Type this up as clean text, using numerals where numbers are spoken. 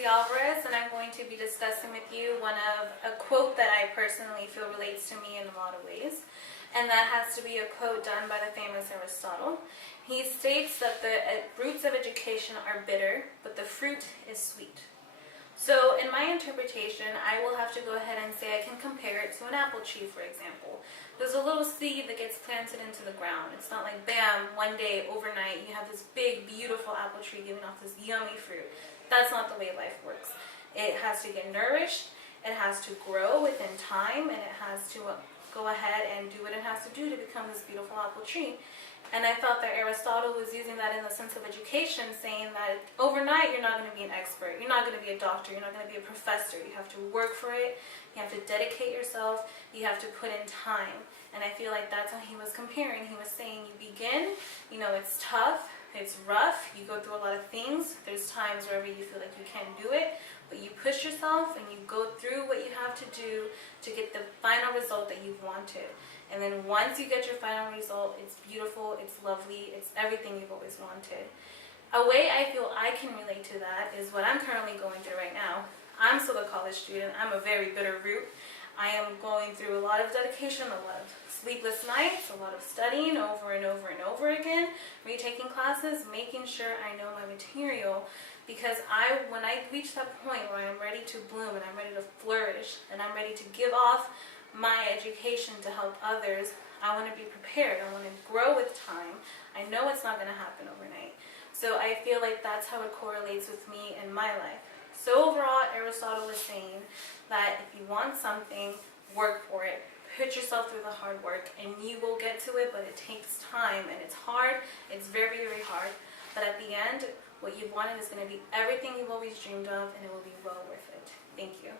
Tracy Alvarez, and I'm going to be discussing with you a quote that I personally feel relates to me in a lot of ways, and that has to be a quote done by the famous Aristotle. He states that the roots of education are bitter, but the fruit is sweet. So in my interpretation, I will have to go ahead and say I can compare it to an apple tree, for example. There's a little seed that gets planted into the ground. It's not like, bam, one day, overnight, you have this big, beautiful apple tree giving off this yummy fruit. That's not the way life works. It has to get nourished, it has to grow within time, and it has to go ahead and do what it has to do to become this beautiful apple tree. And I thought that Aristotle was using that in the sense of education, saying that overnight you're not going to be an expert, you're not going to be a doctor, you're not going to be a professor. You have to work for it, you have to dedicate yourself, you have to put in time. And I feel like that's how he was comparing. He was saying you begin, it's tough, it's rough, you go through a lot of things, there's times wherever you feel like you can't do it, but you push yourself and you go through what you have to do to get the final result that you've wanted. And then once you get your final result, it's beautiful, it's lovely, it's everything you've always wanted. A way I feel I can relate to that is what I'm currently going through right now. I'm still a college student. I'm a very bitter root. I am going through a lot of dedication, a lot of sleepless nights, a lot of studying over and over and over again, retaking classes, making sure I know my material, because when I reach that point where I'm ready to bloom and I'm ready to flourish and I'm ready to give off my education to help others, I want to be prepared. I want to grow with time. I know it's not going to happen overnight. So I feel like that's how it correlates with me in my life. So overall, Aristotle was saying that if you want something, work for it. Put yourself through the hard work and you will get to it, but it takes time and it's hard. It's very, very hard. But at the end, what you wanted is going to be everything you've always dreamed of, and it will be well worth it. Thank you.